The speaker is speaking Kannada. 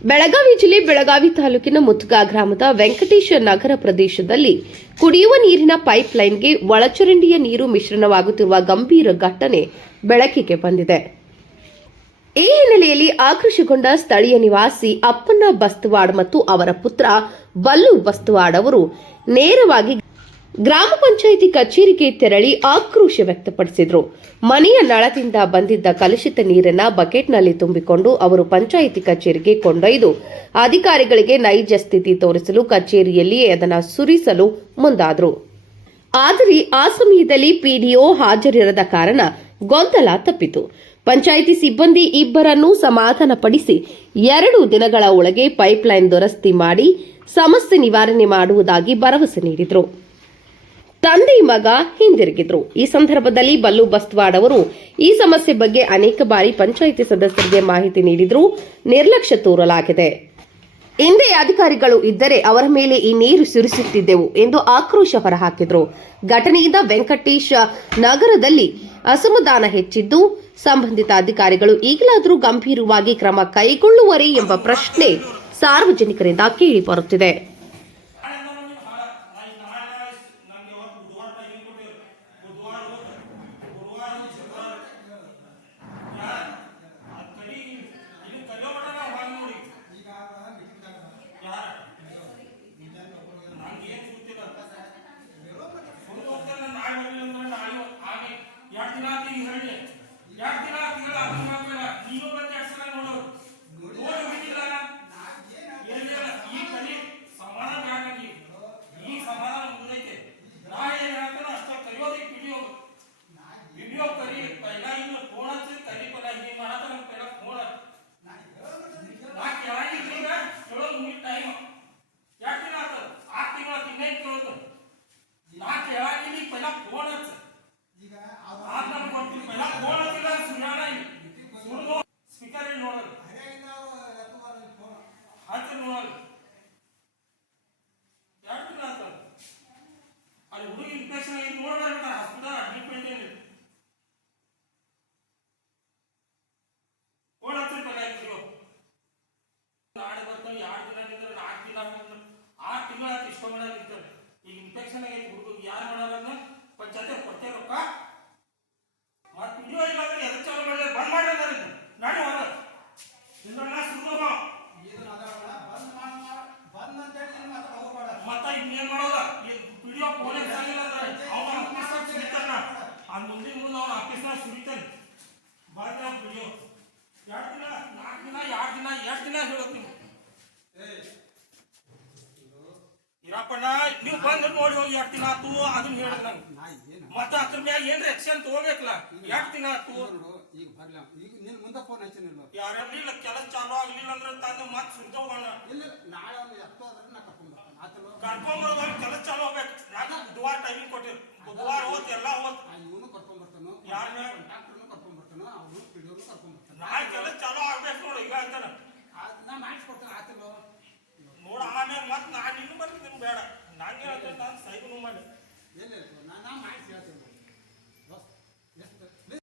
ಬೆಳಗಾವಿ ಜಿಲ್ಲೆ ಬೆಳಗಾವಿ ತಾಲೂಕಿನ ಮುತ್ಗಾ ಗ್ರಾಮದ ವೆಂಕಟೇಶ ನಗರ ಪ್ರದೇಶದಲ್ಲಿ ಕುಡಿಯುವ ನೀರಿನ ಪೈಪ್ ಲೈನ್ಗೆ ಒಳಚರಂಡಿಯ ನೀರು ಮಿಶ್ರಣವಾಗುತ್ತಿರುವ ಗಂಭೀರ ಘಟನೆ ಬೆಳಕಿಗೆ ಬಂದಿದೆ. ಈ ಹಿನ್ನೆಲೆಯಲ್ಲಿ ಆಕ್ರೋಶಗೊಂಡ ಸ್ಥಳೀಯ ನಿವಾಸಿ ಅಪ್ಪಣ್ಣ ಬಸ್ತವಾಡ್ ಮತ್ತು ಅವರ ಪುತ್ರ ಬಲ್ಲು ಬಸ್ತವಾಡ್ ಅವರು ನೇರವಾಗಿ ಗ್ರಾಮ ಪಂಚಾಯಿತಿ ಕಚೇರಿಗೆ ತೆರಳಿ ಆಕ್ರೋಶ ವ್ಯಕ್ತಪಡಿಸಿದರು. ಮನೆಯ ನಳದಿಂದ ಬಂದಿದ್ದ ಕಲುಷಿತ ನೀರನ್ನ ಬಕೆಟ್ನಲ್ಲಿ ತುಂಬಿಕೊಂಡು ಅವರು ಪಂಚಾಯಿತಿ ಕಚೇರಿಗೆ ಕೊಂಡೊಯ್ದು ಅಧಿಕಾರಿಗಳಿಗೆ ನೈಜ ಸ್ಥಿತಿ ತೋರಿಸಲು ಕಚೇರಿಯಲ್ಲಿಯೇ ಅದನ್ನು ಸುರಿಸಲು ಮುಂದಾದರು. ಆದರೆ ಆ ಸಮಯದಲ್ಲಿ ಪಿಡಿಒ ಹಾಜರಿರದ ಕಾರಣ ಗೊಂದಲ ತಪ್ಪಿತು. ಪಂಚಾಯಿತಿ ಸಿಬ್ಬಂದಿ ಇಬ್ಬರನ್ನೂ ಸಮಾಧಾನಪಡಿಸಿ 2 ದಿನಗಳ ಒಳಗೆ ಪೈಪ್ಲೈನ್ ದುರಸ್ತಿ ಮಾಡಿ ಸಮಸ್ಯೆ ನಿವಾರಣೆ ಮಾಡುವುದಾಗಿ ಭರವಸೆ ನೀಡಿದರು. ತಂದೆ ಮಗ ಹಿಂದಿರುಗಿದ್ರು. ಈ ಸಂದರ್ಭದಲ್ಲಿ ಬಲ್ಲು ಬಸ್ತವಾಡ್ ಅವರು ಈ ಸಮಸ್ಯೆ ಬಗ್ಗೆ ಅನೇಕ ಬಾರಿ ಪಂಚಾಯಿತಿ ಸದಸ್ಯರಿಗೆ ಮಾಹಿತಿ ನೀಡಿದರೂ ನಿರ್ಲಕ್ಷ್ಯ ತೋರಲಾಗಿದೆ. ಹಿಂದೆ ಅಧಿಕಾರಿಗಳು ಇದ್ದರೆ ಅವರ ಮೇಲೆ ಈ ನೀರು ಸುರಿಸುತ್ತಿದ್ದೆವು ಎಂದು ಆಕ್ರೋಶ ಹೊರಹಾಕಿದರು. ಘಟನೆಯಿಂದ ವೆಂಕಟೇಶ ನಗರದಲ್ಲಿ ಅಸಮಾಧಾನ ಹೆಚ್ಚಿದ್ದು, ಸಂಬಂಧಿತ ಅಧಿಕಾರಿಗಳು ಈಗಲಾದರೂ ಗಂಭೀರವಾಗಿ ಕ್ರಮ ಕೈಗೊಳ್ಳುವರೇ ಎಂಬ ಪ್ರಶ್ನೆ ಸಾರ್ವಜನಿಕರಿಂದ ಕೇಳಿಬರುತ್ತಿದೆ. ಈಗ ಇನ್ಫೆಕ್ಷನ್ ಆಗೈತಿ ಹುಡುಗ ಯಾರು ಮಾಡೋರನ್ನ ಪಂಚಾಯತ್ ಕೊಡ್ತೇ ರೊಕ್ಕ ಮತ್ತೆ ವಿಡಿಯೋ ಇಲ್ಲ ಅಂದ್ರೆ ಎದಕ್ಕೆ ಚಾಲು ಮಾಡಿದ್ರೆ ಬಂದ್ ಮಾಡಿದ್ರೆ ನಾಡಿ ಹೊರ ಇಂದ್ರಣ್ಣ ಸುಮ್ಮನೆ ಮತ್ತೆ ಇನ್ನೇನ್ ಮಾಡೋದ ವಿಡಿಯೋ ಪೊಲೀಸ್ ಆಗಿಲ್ಲ ಅಂದ್ರೆ ಅವ್ನ ಆಫೀಸ್ನಾಗ ಸುರಿತಾನ ಆ ಮುಂದಿನ ಮುಂದೆ ಅವ್ನ ಆಫೀಸ್ನಾಗ ಸುರಿತಾನೆ ಬಂದ ವಿಡಿಯೋ 2 ದಿನ 4 ದಿನ 2 ದಿನ ಎಷ್ಟು ದಿನ ಹೇಳೋದು ನೀವು ಇರಪ್ಪಣ್ಣ ನೀವು ಬಂದು ನೋಡಿ ಹೋಗಿ 2 ದಿನ ಆತು ಅದನ್ನ ಹೇಳಿದ್ ನಂಗೆ ಮತ್ತೆ ಅದ್ರ ಮ್ಯಾಗ ಏನ್ರ ಆಕ್ಷನ್ ತಗೋಬೇಕಲ್ಲ 2 ದಿನ ಆತು ಈಗ ಬರ್ಲ ಈಗ ನಿನ್ನ ಮುಂದೆ ಫೋನ್ ಹಚ್ಚಿನಿಲ್ಲ ಯಾರಿಲ್ಲ ಕೆಲಸ ಚಾಲು ಆಗ್ಲಿಲ್ಲ ಅಂದ್ರೆ ತಂದು ಮತ್ತೆ ಸುರಿದೋಗೋಣ ಇಲ್ಲ ನಾಳೆ ಒಂದು ಎಷ್ಟೋ ಅದ್ರ ನಾ ಕರ್ಕೊಂಡ್ಬರ್ತಾನೆ ಕರ್ಕೊಂಡ್ಬರೋದು